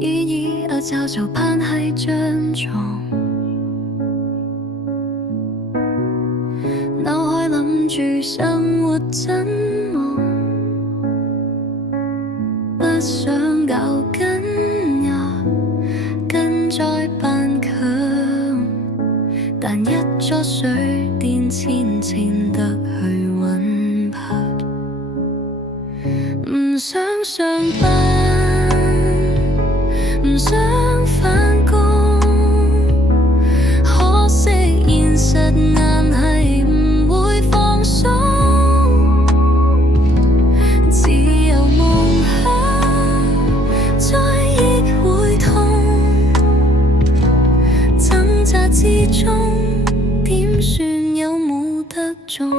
依依阿罩就攀喺張床，腦海諗住生活真忙，不想咬緊牙跟再扮強，但一咗水電前前得去搵拍，唔想上班，唔想返工，可惜現實硬係唔會放鬆，只有夢想追憶會痛，掙扎之中點算有冇得中？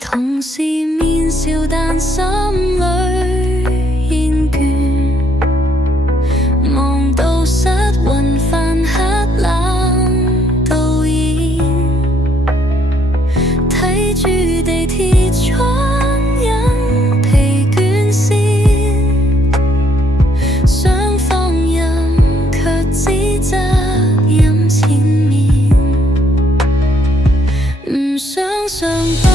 同事面笑，但心裏厭倦，忙到失魂，飯黑冷導演，睇住地鐵窗引疲倦線，想放任卻只責任纏綿，唔想上班，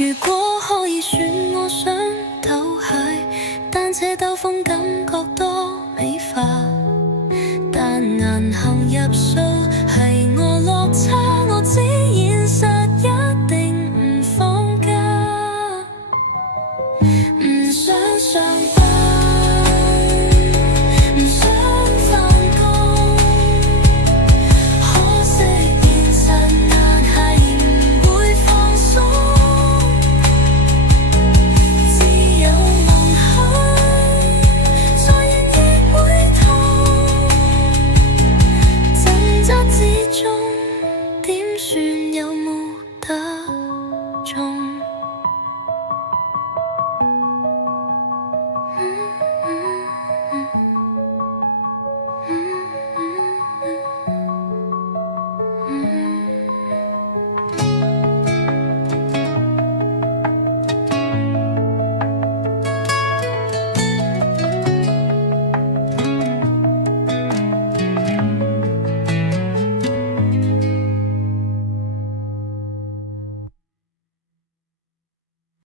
如果可以選，我想抖鞋，單車兜風感覺多美化，但難行入睡。